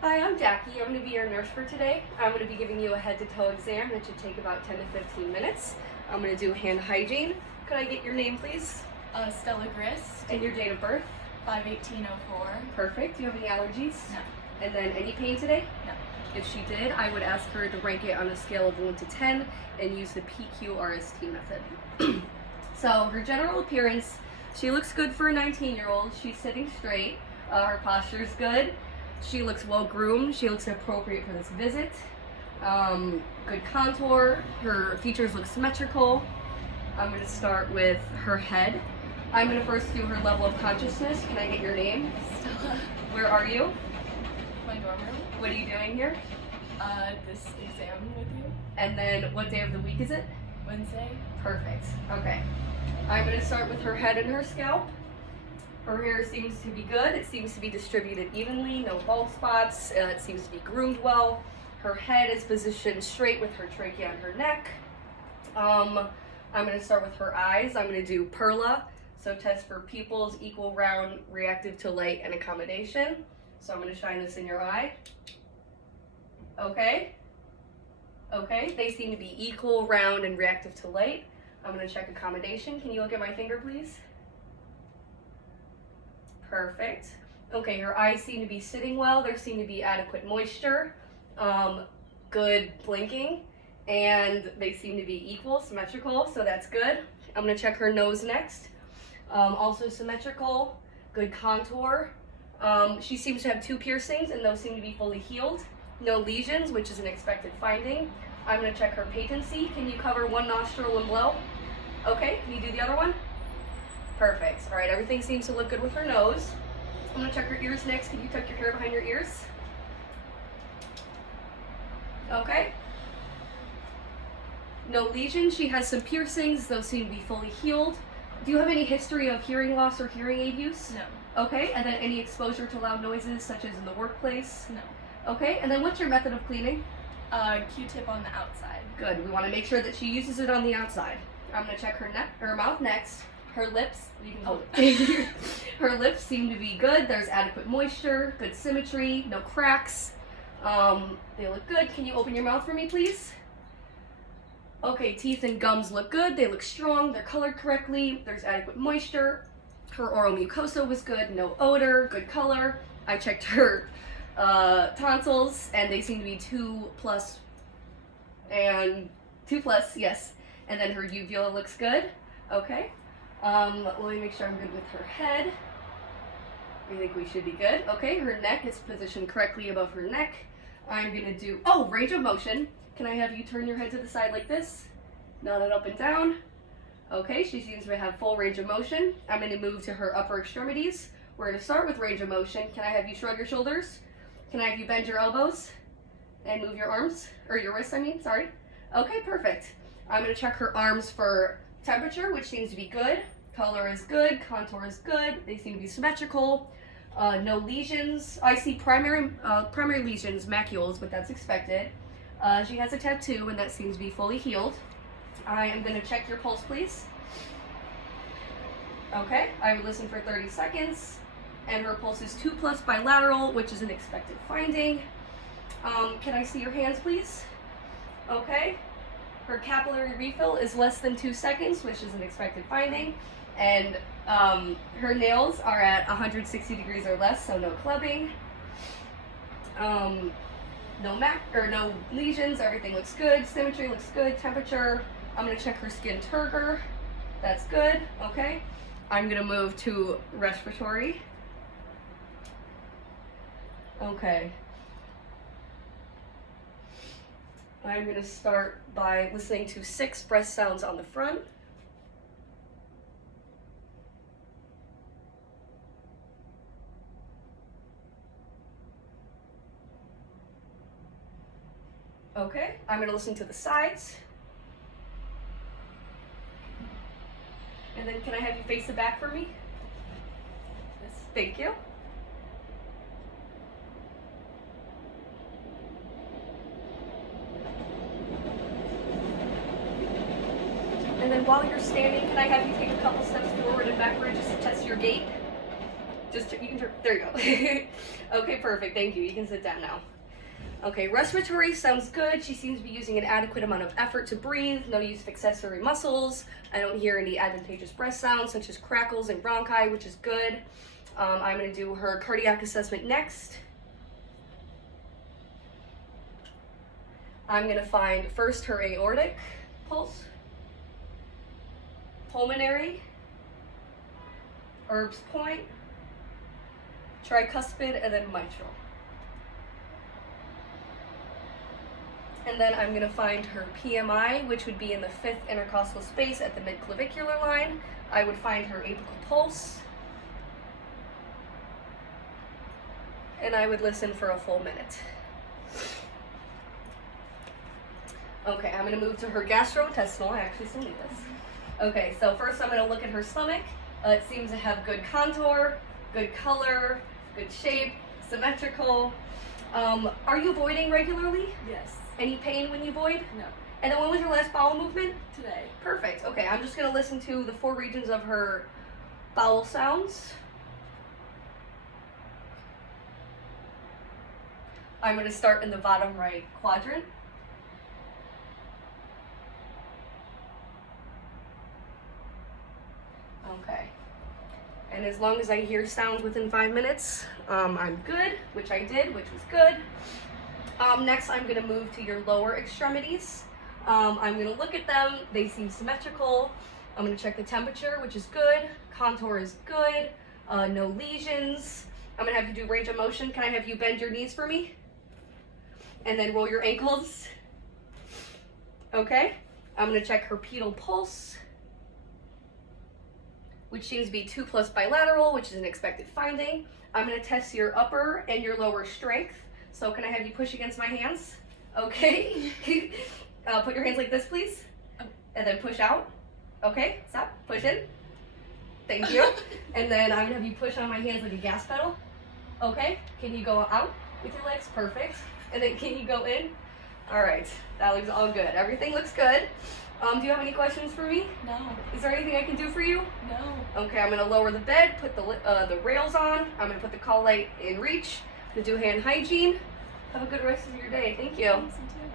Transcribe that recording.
Hi, I'm Jackie. I'm going to be your nurse for today. I'm going to be giving you a head-to-toe exam that should take about 10 to 15 minutes. I'm going to do hand hygiene. Could I get your name, please? Stella Grist, And your date of birth? 5/18/04. Perfect. Do you have any allergies? No. And then any pain today? No. If she did, I would ask her to rank it on a scale of 1 to 10 and use the PQRST method. So her general appearance, she looks good for a 19-year-old. She's sitting straight. Her posture is good. She looks well groomed. She looks appropriate for this visit. Good contour. Her features look symmetrical. I'm going to start with her head. I'm going to first do her level of consciousness. Can I get your name? Stella. Where are you? My dorm room. What are you doing here? This exam with you. And then what day of the week is it? Wednesday. Perfect. Okay. I'm going to start with her head and her scalp. Her hair seems to be good. It seems to be distributed evenly, no bald spots. It seems to be groomed well. Her head is positioned straight with her trachea and her neck. I'm going to start with her eyes. I'm going to do Perla. So test for pupils, equal, round, reactive to light, and accommodation. So I'm going to shine this in your eye. Okay. Okay. They seem to be equal, round, and reactive to light. I'm going to check accommodation. Can you look at my finger, please? Perfect. Okay, her eyes seem to be sitting well. There seem to be adequate moisture, good blinking, and they seem to be equal, symmetrical, so that's good. I'm going to check her nose next. Also symmetrical, good contour. She seems to have 2 piercings, and those seem to be fully healed. No lesions, which is an expected finding. I'm going to check her patency. Can you cover one nostril and blow? Okay, can you do the other one? Perfect. All right, everything seems to look good with her nose. I'm going to check her ears next. Can you tuck your hair behind your ears? Okay. No lesions. She has some piercings. Those seem to be fully healed. Do you have any history of hearing loss or hearing aid use? No. Okay, and then any exposure to loud noises such as in the workplace? No. Okay, and then what's your method of cleaning? Q-tip on the outside. Good. We want to make sure that she uses it on the outside. I'm going to check her neck, her mouth next. Her lips, you can hold it. Her lips seem to be good. There's adequate moisture, good symmetry, no cracks. They look good. Can you open your mouth for me, please? Okay, teeth and gums look good. They look strong. They're colored correctly. There's adequate moisture. Her oral mucosa was good. No odor, good color. I checked her tonsils, and they seem to be 2+ and 2+, yes. And then her uvula looks good. Okay. Let me make sure I'm good with her head. I think we should be good. Okay, her neck is positioned correctly above her neck. I'm gonna do, range of motion. Can I have you turn your head to the side like this? Nod it up and down. Okay, she seems to have full range of motion. I'm gonna move to her upper extremities. We're gonna start with range of motion. Can I have you shrug your shoulders? Can I have you bend your elbows? And move your arms, or your wrists, I mean, sorry. Okay, perfect. I'm gonna check her arms for temperature, which seems to be good. Color is good, contour is good. They seem to be symmetrical. No lesions. I see primary lesions, macules, but that's expected. She has a tattoo, and that seems to be fully healed. I am going to check your pulse, please. Okay, I would listen for 30 seconds, and her pulse is 2+ bilateral, which is an expected finding. Can I see your hands, please? Okay. Her capillary refill is less than 2 seconds, which is an expected finding. And her nails are at 160 degrees or less, so no clubbing. No lesions, everything looks good. Symmetry looks good. Temperature, I'm going to check her skin turgor. That's good, okay. I'm going to move to respiratory. Okay. I'm going to start by listening to 6 breath sounds on the front. Okay, I'm going to listen to the sides. And then can I have you face the back for me? Yes, thank you. And then while you're standing, can I have you take a couple steps forward and backward just to test your gait? Just, you can, there you go. Okay, perfect, thank you. You can sit down now. Okay, respiratory sounds good. She seems to be using an adequate amount of effort to breathe. No use of accessory muscles. I don't hear any advantageous breath sounds such as crackles and bronchi, which is good. I'm gonna do her cardiac assessment next. I'm gonna find first her aortic pulse, pulmonary, Erb's point, tricuspid, and then mitral. And then I'm gonna find her PMI, which would be in the 5th intercostal space at the midclavicular line. I would find her apical pulse. And I would listen for a full minute. Okay, I'm gonna move to her gastrointestinal. I actually still need this. Okay, so first I'm gonna look at her stomach. It seems to have good contour, good color, good shape, symmetrical. Are you voiding regularly? Yes. Any pain when you void? No. And then when was your last bowel movement? Today. Perfect. Okay, I'm just gonna listen to the 4 regions of her bowel sounds. I'm gonna start in the bottom right quadrant. Okay. And as long as I hear sounds within 5 minutes, I'm good, which I did, which was good. Next, I'm gonna move to your lower extremities. I'm gonna look at them. They seem symmetrical. I'm gonna check the temperature, which is good. Contour is good. No lesions. I'm gonna have you do range of motion. Can I have you bend your knees for me? And then roll your ankles. Okay. I'm gonna check her pedal pulse, which seems to be 2+ bilateral, which is an expected finding. I'm gonna test your upper and your lower strength. So can I have you push against my hands? Okay. Put your hands like this, please. And then push out. Okay, stop, push in. Thank you. And then I'm gonna have you push on my hands like a gas pedal. Okay, can you go out with your legs? Perfect. And then can you go in? All right, that looks all good. Everything looks good. Do you have any questions for me? No. Is there anything I can do for you? No. Okay, I'm gonna lower the bed, put the rails on. I'm gonna put the call light in reach. I'm gonna do hand hygiene. Have a good rest of your day. Thank you. Thanks, you too.